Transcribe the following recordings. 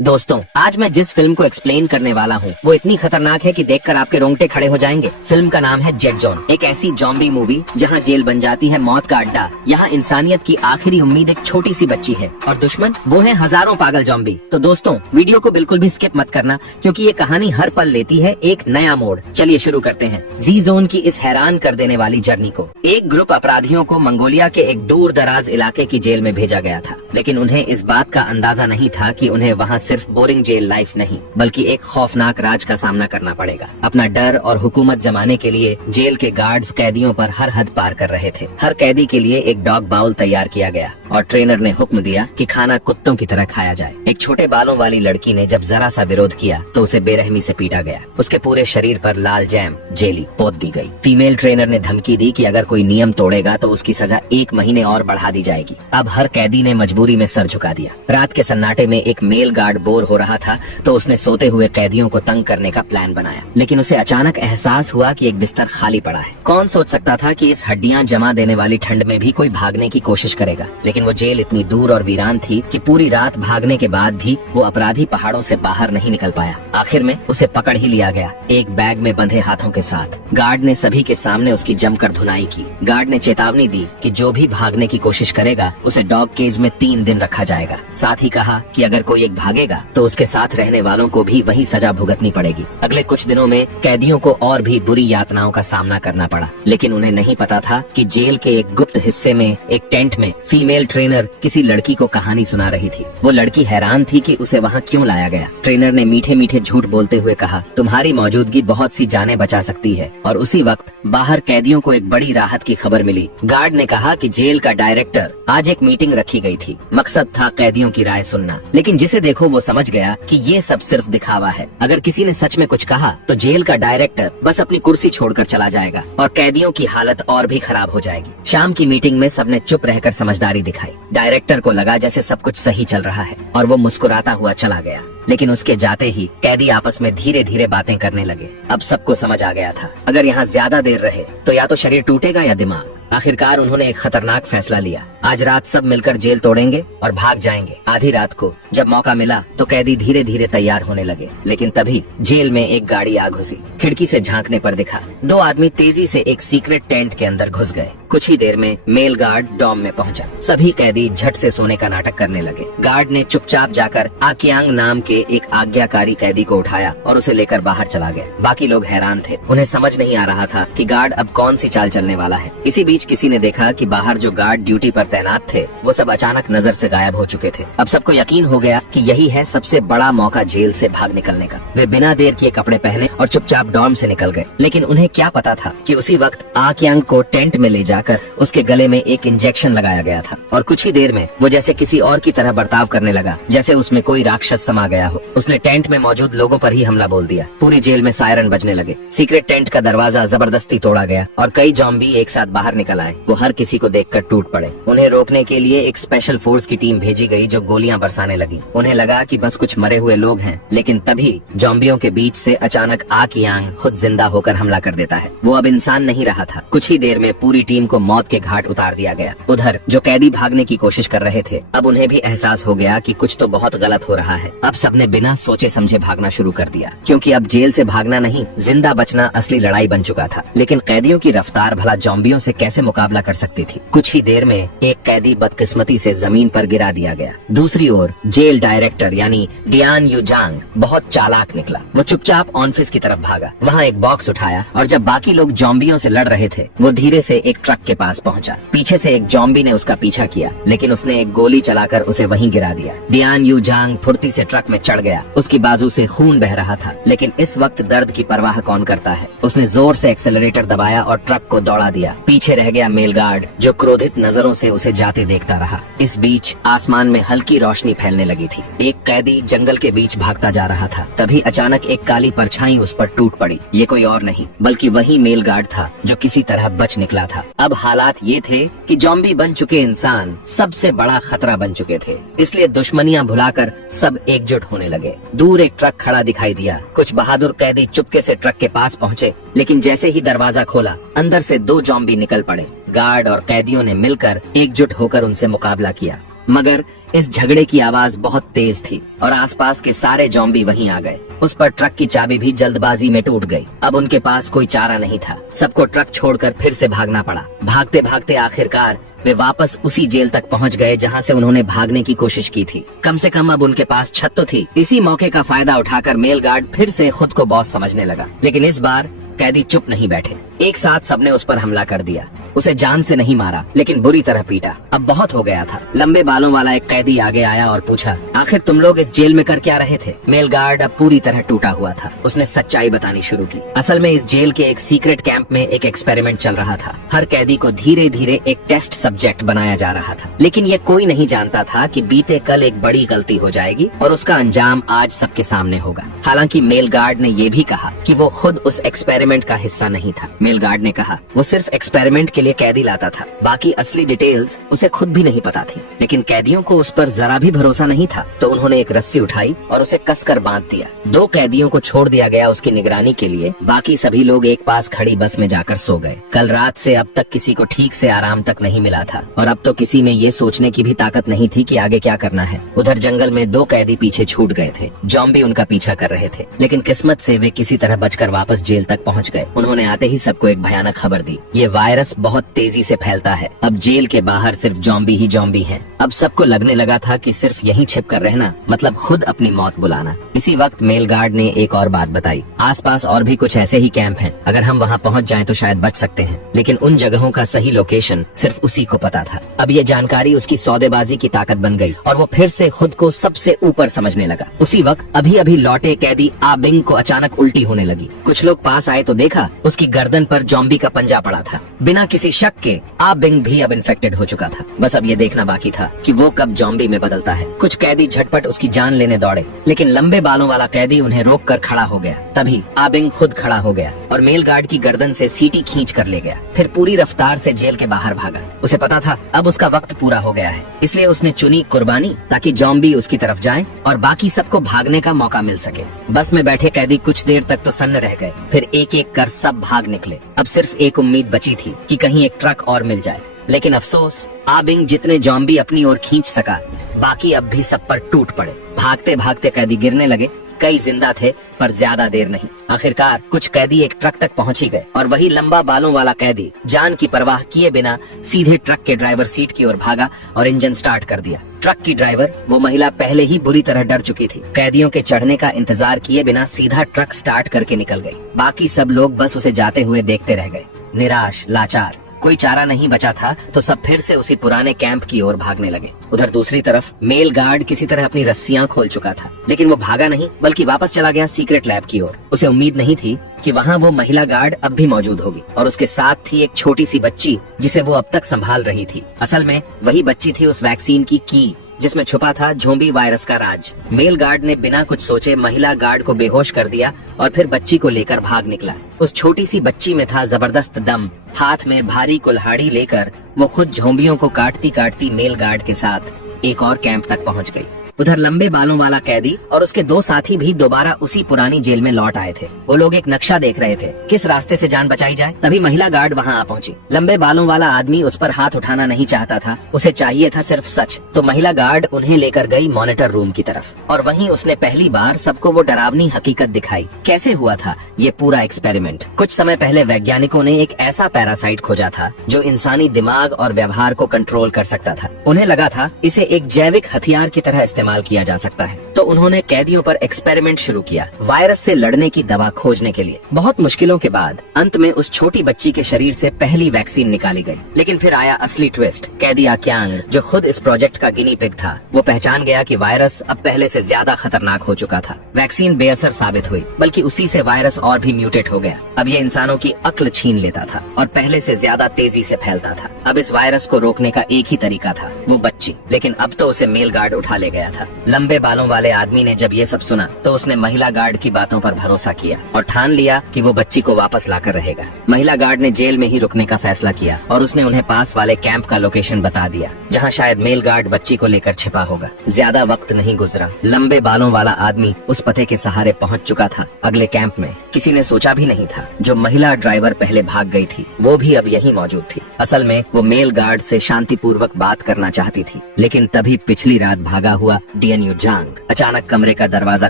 दोस्तों, आज मैं जिस फिल्म को एक्सप्लेन करने वाला हूँ वो इतनी खतरनाक है कि देखकर आपके रोंगटे खड़े हो जाएंगे। फिल्म का नाम है जेड जोन, एक ऐसी जॉम्बी मूवी जहाँ जेल बन जाती है मौत का अड्डा। यहाँ इंसानियत की आखिरी उम्मीद एक छोटी सी बच्ची है और दुश्मन वो है हजारों पागल जॉम्बी। तो दोस्तों, वीडियो को बिल्कुल भी स्किप मत करना क्योंकि ये कहानी हर पल लेती है एक नया मोड़। चलिए शुरू करते हैं जी जोन की इस हैरान कर देने वाली जर्नी को। एक ग्रुप अपराधियों को मंगोलिया के एक दूर दराज इलाके की जेल में भेजा गया था, लेकिन उन्हें इस बात का अंदाजा नहीं था कि उन्हें वहाँ सिर्फ बोरिंग जेल लाइफ नहीं बल्कि एक खौफनाक राज का सामना करना पड़ेगा। अपना डर और हुकूमत जमाने के लिए जेल के गार्ड्स कैदियों पर हर हद पार कर रहे थे। हर कैदी के लिए एक डॉग बाउल तैयार किया गया और ट्रेनर ने हुक्म दिया कि खाना कुत्तों की तरह खाया जाए। एक छोटे बालों वाली लड़की ने जब जरा सा विरोध किया तो उसे बेरहमी से पीटा गया। उसके पूरे शरीर पर लाल जैम जेली पोत दी गई। फीमेल ट्रेनर ने धमकी दी कि अगर कोई नियम तोड़ेगा तो उसकी सजा 1 महीने और बढ़ा दी जाएगी। अब हर कैदी ने मजबूरी में सर झुका दिया। रात के सन्नाटे में एक मेल गार्ड बोर हो रहा था तो उसने सोते हुए कैदियों को तंग करने का प्लान बनाया, लेकिन उसे अचानक एहसास हुआ कि एक बिस्तर खाली पड़ा है। कौन सोच सकता था कि इस हड्डियां जमा देने वाली ठंड में भी कोई भागने की कोशिश करेगा। लेकिन वो जेल इतनी दूर और वीरान थी कि पूरी रात भागने के बाद भी वो अपराधी पहाड़ों से बाहर नहीं निकल पाया। आखिर में उसे पकड़ ही लिया गया, एक बैग में बंधे हाथों के साथ। गार्ड ने सभी के सामने उसकी जमकर धुनाई की। गार्ड ने चेतावनी दी कि जो भी भागने की कोशिश करेगा उसे डॉग केज में 3 दिन रखा जाएगा। साथ ही कहा कि अगर कोई एक भागेगा तो उसके साथ रहने वालों को भी वही सजा भुगतनी पड़ेगी। अगले कुछ दिनों में कैदियों को और भी बुरी यातनाओं का सामना करना पड़ा, लेकिन उन्हें नहीं पता था कि जेल के एक गुप्त हिस्से में एक टेंट में फीमेल ट्रेनर किसी लड़की को कहानी सुना रही थी। वो लड़की हैरान थी कि उसे वहाँ क्यों लाया गया। ट्रेनर ने मीठे मीठे झूठ बोलते हुए कहा, तुम्हारी मौजूदगी बहुत सी जानें बचा सकती है। और उसी वक्त बाहर कैदियों को एक बड़ी राहत की खबर मिली। गार्ड ने कहा कि जेल का डायरेक्टर आज एक मीटिंग रखी गई थी। मकसद था कैदियों की राय सुनना, लेकिन जिसे देखो वो समझ गया कि ये सब सिर्फ दिखावा है। अगर किसी ने सच में कुछ कहा तो जेल का डायरेक्टर बस अपनी कुर्सी छोड़कर चला जाएगा और कैदियों की हालत और भी खराब हो जाएगी। शाम की मीटिंग में सबने चुप रहकर समझदारी दिखाई। डायरेक्टर को लगा जैसे सब कुछ सही चल रहा है और वो मुस्कुराता हुआ चला गया। लेकिन उसके जाते ही कैदी आपस में धीरे धीरे बातें करने लगे। अब सबको समझ आ गया था, अगर यहाँ ज्यादा देर रहे तो या तो शरीर टूटेगा या दिमाग। आखिरकार उन्होंने एक खतरनाक फैसला लिया। आज रात सब मिलकर जेल तोड़ेंगे और भाग जाएंगे। आधी रात को जब मौका मिला तो कैदी धीरे धीरे तैयार होने लगे, लेकिन तभी जेल में एक गाड़ी आ घुसी। खिड़की से झांकने पर दिखा 2 आदमी तेजी से एक सीक्रेट टेंट के अंदर घुस गए। कुछ ही देर में मेल गार्ड डॉम में पहुंचा। सभी कैदी झट से सोने का नाटक करने लगे। गार्ड ने चुपचाप जाकर आकियांग नाम के एक आज्ञाकारी कैदी को उठाया और उसे लेकर बाहर चला गया। बाकी लोग हैरान थे, उन्हें समझ नहीं आ रहा था कि गार्ड अब कौन सी चाल चलने वाला है। इसी बीच किसी ने देखा कि बाहर जो गार्ड ड्यूटी पर तैनात थे वो सब अचानक नजर से गायब हो चुके थे। अब सबको यकीन हो गया कि यही है सबसे बड़ा मौका जेल से भाग निकलने का। वे बिना देर किए कपड़े पहने और चुपचाप डॉर्म से निकल गए। लेकिन उन्हें क्या पता था कि उसी वक्त आकियांग को टेंट में ले जाकर उसके गले में एक इंजेक्शन लगाया गया था और कुछ ही देर में वो जैसे किसी और की तरह बर्ताव करने लगा, जैसे उसमें कोई राक्षस समा गया हो। उसने टेंट में मौजूद लोगों पर ही हमला बोल दिया। पूरी जेल में सायरन बजने लगे। सीक्रेट टेंट का दरवाजा जबरदस्ती तोड़ा गया और कई जॉम्बी एक साथ बाहर निकल आए। वो हर किसी को देखकर टूट पड़े। उन्हें रोकने के लिए एक स्पेशल फोर्स की टीम भेजी गई जो गोलियां बरसाने लगी। उन्हें लगा कि बस कुछ मरे हुए लोग हैं, लेकिन तभी जॉम्बियों के बीच से अचानक आकियांग खुद जिंदा होकर हमला कर देता है। वो अब इंसान नहीं रहा था। कुछ ही देर में पूरी टीम को मौत के घाट उतार दिया गया। उधर जो कैदी भागने की कोशिश कर रहे थे, अब उन्हें भी एहसास हो गया कि कुछ तो बहुत गलत हो रहा है। अब सबने बिना सोचे समझे भागना शुरू कर दिया, क्योंकि अब जेल से भागना नहीं, जिंदा बचना असली लड़ाई बन चुका था। लेकिन कैदियों की रफ्तार भला जॉम्बियों से कैसे मुकाबला कर सकती थी। कुछ ही देर में एक कैदी बदकिस्मती से जमीन पर गिरा दिया गया। दूसरी ओर जेल डायरेक्टर यानी डियान यूजांग बहुत चालाक निकला। वो चुपचाप ऑफिस की तरफ भागा, वहाँ एक बॉक्स उठाया और जब बाकी लोग जॉम्बियों से लड़ रहे थे वो धीरे से एक ट्रक के पास पहुँचा। पीछे से एक जॉम्बी ने उसका पीछा किया, लेकिन उसने एक गोली चलाकर उसे वहीं गिरा दिया। डियान यूजांग फुर्ती से ट्रक में चढ़ गया। उसकी बाजू से खून बह रहा था, लेकिन इस वक्त दर्द की परवाह कौन करता है। उसने जोर से एक्सेलरेटर दबाया और ट्रक को दौड़ा दिया। पीछे रह गया मेल गार्ड जो क्रोधित नजरों से उसे जाते देखता रहा। इस बीच आसमान में हल्की रोशनी फैलने लगी थी। एक कैदी जंगल के बीच भागता जा रहा था। तभी अचानक एक काली परछाई उस पर टूट पड़ी। ये कोई और नहीं बल्कि वही मेल गार्ड था जो किसी तरह बच निकला था। अब हालात ये थे कि जॉम्बी बन चुके इंसान सबसे बड़ा खतरा बन चुके थे, इसलिए दुश्मनियां भुलाकर सब एकजुट होने लगे। दूर एक ट्रक खड़ा दिखाई दिया। कुछ बहादुर कैदी चुपके से ट्रक के पास पहुँचे, लेकिन जैसे ही दरवाजा खोला अंदर से 2 जॉम्बी निकल पड़े। गार्ड और कैदियों ने मिलकर एकजुट होकर उनसे मुकाबला किया। मगर इस झगड़े की आवाज बहुत तेज थी और आसपास के सारे जॉम्बी वहीं आ गए। उस पर ट्रक की चाबी भी जल्दबाजी में टूट गई। अब उनके पास कोई चारा नहीं था। सबको ट्रक छोड़कर फिर से भागना पड़ा। भागते भागते आखिरकार वे वापस उसी जेल तक पहुंच गए जहां से उन्होंने भागने की कोशिश की थी। कम से कम अब उनके पास छत तो थी। इसी मौके का फायदा उठाकर मेल गार्ड फिर से खुद को बॉस समझने लगा। लेकिन इस बार कैदी चुप नहीं बैठे। एक साथ सबने उस पर हमला कर दिया। उसे जान से नहीं मारा लेकिन बुरी तरह पीटा। अब बहुत हो गया था। लंबे बालों वाला एक कैदी आगे आया और पूछा, आखिर तुम लोग इस जेल में कर क्या रहे थे? मेल गार्ड अब पूरी तरह टूटा हुआ था। उसने सच्चाई बतानी शुरू की। असल में इस जेल के एक सीक्रेट कैंप में एक एक्सपेरिमेंट चल रहा था। हर कैदी को धीरे धीरे एक टेस्ट सब्जेक्ट बनाया जा रहा था। लेकिन ये कोई नहीं जानता था कि बीते कल एक बड़ी गलती हो जाएगी और उसका अंजाम आज सबके सामने होगा। हालांकि मेल गार्ड ने ये भी कहा कि वो खुद उस एक्सपेरिमेंट का हिस्सा नहीं था। मेल गार्ड ने कहा वो सिर्फ एक्सपेरिमेंट के लिए कैदी लाता था। बाकी असली डिटेल्स उसे खुद भी नहीं पता थी। लेकिन कैदियों को उस पर जरा भी भरोसा नहीं था, तो उन्होंने एक रस्सी उठाई और उसे कसकर बांध दिया। 2 कैदियों को छोड़ दिया गया उसकी निगरानी के लिए। बाकी सभी लोग एक पास खड़ी बस में जाकर सो गए। कल रात से अब तक किसी को ठीक से आराम तक नहीं मिला था और अब तो किसी में ये सोचने की भी ताकत नहीं थी कि आगे क्या करना है। उधर जंगल में 2 कैदी पीछे छूट गए थे। जॉम्बी उनका पीछा कर रहे थे, लेकिन किस्मत से वे किसी तरह बचकर वापस जेल तक पहुंच गए। उन्होंने आते ही सबको एक भयानक खबर दी। ये वायरस बहुत तेजी से फैलता है। अब जेल के बाहर सिर्फ जॉम्बी ही जॉम्बी हैं। अब सबको लगने लगा था कि सिर्फ यहीं छिपकर रहना मतलब खुद अपनी मौत बुलाना। इसी वक्त मेल गार्ड ने एक और बात बताई। आसपास और भी कुछ ऐसे ही कैंप हैं। अगर हम वहां पहुंच जाएं तो शायद बच सकते हैं। लेकिन उन जगहों का सही लोकेशन सिर्फ उसी को पता था। अब ये जानकारी उसकी सौदेबाजी की ताकत बन गई और वो फिर से खुद को सबसे ऊपर समझने लगा। उसी वक्त अभी अभी लौटे कैदी आ बिंग को अचानक उल्टी होने लगी। कुछ लोग पास आए तो देखा उसकी गर्दन पर जॉम्बी का पंजा पड़ा था। बिना किसी शक के आ बिंग भी अब इन्फेक्टेड हो चुका था। बस अब ये देखना बाकी था कि वो कब जॉम्बी में बदलता है। कुछ कैदी झटपट उसकी जान लेने दौड़े, लेकिन लंबे बालों वाला कैदी उन्हें रोक कर खड़ा हो गया। तभी आ बिंग खुद खड़ा हो गया और मेल गार्ड की गर्दन से सीटी खींच कर ले गया। फिर पूरी रफ्तार से जेल के बाहर भागा। उसे पता था अब उसका वक्त पूरा हो गया है, इसलिए उसने चुनी कुर्बानी ताकि जॉम्बी उसकी तरफ जाएं और बाकी सबको भागने का मौका मिल सके। बस में बैठे कैदी कुछ देर तक तो सन्न रह गए, फिर एक एक कर सब भाग निकले। अब सिर्फ एक उम्मीद बची थी कि कहीं एक ट्रक और मिल जाए। लेकिन अफसोस, आ बिंग जितने जॉम्बी अपनी ओर खींच सका, बाकी अब भी सब पर टूट पड़े। भागते भागते कैदी गिरने लगे। कई जिंदा थे पर ज्यादा देर नहीं। आखिरकार कुछ कैदी एक ट्रक तक पहुंच ही गए और वही लंबा बालों वाला कैदी जान की परवाह किए बिना सीधे ट्रक के ड्राइवर सीट की ओर भागा और इंजन स्टार्ट कर दिया। ट्रक की ड्राइवर, वो महिला पहले ही बुरी तरह डर चुकी थी। कैदियों के चढ़ने का इंतजार किए बिना सीधा ट्रक स्टार्ट करके निकल गई। बाकी सब लोग बस उसे जाते हुए देखते रह गए, निराश, लाचार। कोई चारा नहीं बचा था तो सब फिर से उसी पुराने कैंप की ओर भागने लगे। उधर दूसरी तरफ मेल गार्ड किसी तरह अपनी रस्सियां खोल चुका था, लेकिन वो भागा नहीं बल्कि वापस चला गया सीक्रेट लैब की ओर। उसे उम्मीद नहीं थी कि वहाँ वो महिला गार्ड अब भी मौजूद होगी और उसके साथ थी एक छोटी सी बच्ची जिसे वो अब तक संभाल रही थी। असल में वही बच्ची थी उस वैक्सीन की जिसमें छुपा था ज़ोंबी वायरस का राज। मेल गार्ड ने बिना कुछ सोचे महिला गार्ड को बेहोश कर दिया और फिर बच्ची को लेकर भाग निकला। उस छोटी सी बच्ची में था जबरदस्त दम। हाथ में भारी कुल्हाड़ी लेकर वो खुद ज़ोंबियों को काटती काटती मेल गार्ड के साथ एक और कैंप तक पहुंच गई। उधर लंबे बालों वाला कैदी और उसके 2 साथी भी दोबारा उसी पुरानी जेल में लौट आए थे। वो लोग एक नक्शा देख रहे थे, किस रास्ते से जान बचाई जाए। तभी महिला गार्ड वहाँ आ पहुंची। लंबे बालों वाला आदमी उस पर हाथ उठाना नहीं चाहता था, उसे चाहिए था सिर्फ सच। तो महिला गार्ड उन्हें लेकर गई मॉनिटर रूम की तरफ और वहीं उसने पहली बार सबको वो डरावनी हकीकत दिखाई। कैसे हुआ था ये पूरा एक्सपेरिमेंट? कुछ समय पहले वैज्ञानिकों ने एक ऐसा पैरासाइट खोजा था जो इंसानी दिमाग और व्यवहार को कंट्रोल कर सकता था। उन्हें लगा था इसे एक जैविक हथियार की तरह इस्तेमाल किया जा सकता है, तो उन्होंने कैदियों पर एक्सपेरिमेंट शुरू किया वायरस से लड़ने की दवा खोजने के लिए। बहुत मुश्किलों के बाद अंत में उस छोटी बच्ची के शरीर से पहली वैक्सीन निकाली गई। लेकिन फिर आया असली ट्विस्ट। कैदी आक्यांग, जो खुद इस प्रोजेक्ट का गिनी पिग था, वो पहचान गया कि वायरस अब पहले से ज्यादा खतरनाक हो चुका था। वैक्सीन बेअसर साबित हुई, बल्कि उसी से वायरस और भी म्यूटेट हो गया। अब ये इंसानों की अक्ल छीन लेता था और पहले से ज्यादा तेजी से फैलता था। अब इस वायरस को रोकने का एक ही तरीका था, वो बच्ची। लेकिन अब तो उसे मेल गार्ड उठा ले गया था। लंबे बालों वाले वाले आदमी ने जब ये सब सुना तो उसने महिला गार्ड की बातों पर भरोसा किया और ठान लिया कि वो बच्ची को वापस लाकर रहेगा। महिला गार्ड ने जेल में ही रुकने का फैसला किया और उसने उन्हें पास वाले कैंप का लोकेशन बता दिया जहाँ शायद मेल गार्ड बच्ची को लेकर छिपा होगा। ज्यादा वक्त नहीं गुजरा, लंबे बालों वाला आदमी उस पते के सहारे पहुँच चुका था अगले कैंप में। किसी ने सोचा भी नहीं था जो महिला ड्राइवर पहले भाग गई थी वो भी अब यहीं मौजूद थी। असल में वो मेल गार्ड से शांतिपूर्वक बात करना चाहती थी, लेकिन तभी पिछली रात भागा हुआ डियन जांग अचानक कमरे का दरवाजा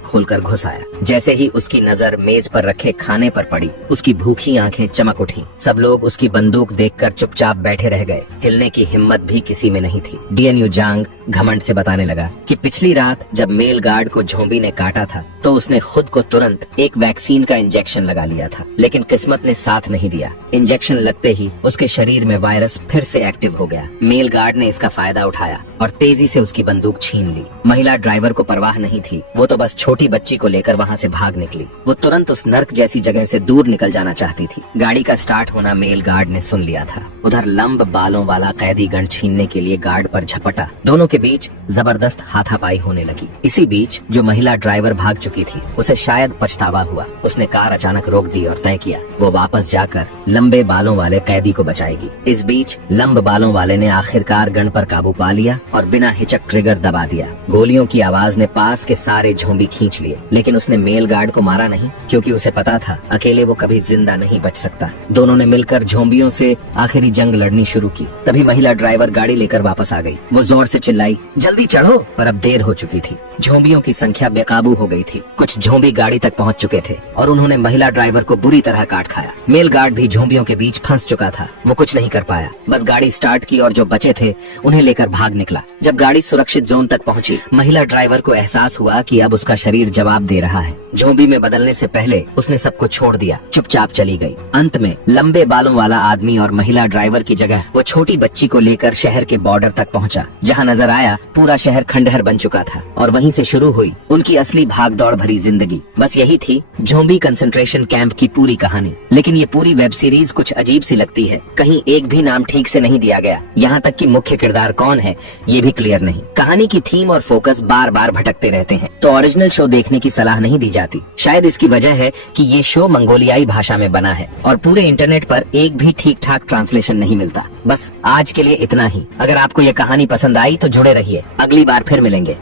खोलकर घुस आया। जैसे ही उसकी नजर मेज पर रखे खाने पर पड़ी, उसकी भूखी आंखें चमक उठी। सब लोग उसकी बंदूक देखकर चुपचाप बैठे रह गए, हिलने की हिम्मत भी किसी में नहीं थी। डियन जांग घमंड से बताने लगा कि पिछली रात जब मेल गार्ड को झोंबी ने काटा था तो उसने खुद को तुरंत एक वैक्सीन का इंजेक्शन लगा लिया था, लेकिन किस्मत ने साथ नहीं दिया। इंजेक्शन लगते ही उसके शरीर में वायरस फिर से एक्टिव हो गया। मेल गार्ड ने इसका फायदा उठाया और तेजी से उसकी बंदूक छीन ली। महिला ड्राइवर को परवाह नहीं थी, वो तो बस छोटी बच्ची को लेकर वहाँ से भाग निकली। वो तुरंत उस नर्क जैसी जगह से दूर निकल जाना चाहती थी। गाड़ी का स्टार्ट होना मेल गार्ड ने सुन लिया था। उधर लंब बालों वाला कैदी गन छीनने के लिए गार्ड पर झपटा। दोनों के बीच जबरदस्त हाथापाई होने लगी। इसी बीच जो महिला ड्राइवर भाग चुकी थी उसे शायद पछतावा हुआ। उसने कार अचानक रोक दी और तय किया वो वापस जाकर लंबे बालों वाले कैदी को बचाएगी। इस बीच लंब बालों वाले ने आखिरकार गन पर काबू पा लिया और बिना हिचक ट्रिगर दबा दिया। गोलियों की आवाज ने पास के सारे झोंबी खींच लिए, लेकिन उसने मेल गार्ड को मारा नहीं, क्योंकि उसे पता था अकेले वो कभी जिंदा नहीं बच सकता। दोनों ने मिलकर झोंबियों से आखिरी जंग लड़नी शुरू की। तभी महिला ड्राइवर गाड़ी लेकर वापस आ गई। वो जोर से चिल्लाई, जल्दी चढ़ो, पर अब देर हो चुकी थी। झोंबियों की संख्या बेकाबू हो गई थी। कुछ झोंबी गाड़ी तक पहुंच चुके थे और उन्होंने महिला ड्राइवर को बुरी तरह काट खाया। मेल गार्ड भी झोंबियों के बीच फंस चुका था। वो कुछ नहीं कर पाया, बस गाड़ी स्टार्ट की और जो बचे थे उन्हें लेकर भाग निकला। जब गाड़ी सुरक्षित जोन तक पहुंची, महिला ड्राइवर को एहसास हुआ कि अब उसका शरीर जवाब दे रहा है। झोंबी में बदलने से पहले उसने सबको छोड़ दिया, चुपचाप चली गई। अंत में लंबे बालों वाला आदमी और महिला ड्राइवर की जगह वो छोटी बच्ची को लेकर शहर के बॉर्डर तक पहुंचा, जहां नजर आया पूरा शहर खंडहर बन चुका था। और वहीं से शुरू हुई उनकी असली भागदौड़ भरी जिंदगी। बस यही थी झोंबी कंसंट्रेशन कैंप की पूरी कहानी। लेकिन ये पूरी वेब सीरीज कुछ अजीब सी लगती है। कहीं एक भी नाम ठीक से नहीं दिया गया, यहाँ तक कि मुख्य किरदार कौन है ये भी क्लियर नहीं। कहानी की थीम और फोकस बार बार भटकते रहते हैं, तो ओरिजिनल शो देखने की सलाह नहीं दी जाती। शायद इसकी वजह है कि ये शो मंगोलियाई भाषा में बना है और पूरे इंटरनेट पर एक भी ठीक ठाक ट्रांसलेशन नहीं मिलता। बस आज के लिए इतना ही। अगर आपको ये कहानी पसंद आई तो जुड़े रहिए, अगली बार फिर मिलेंगे।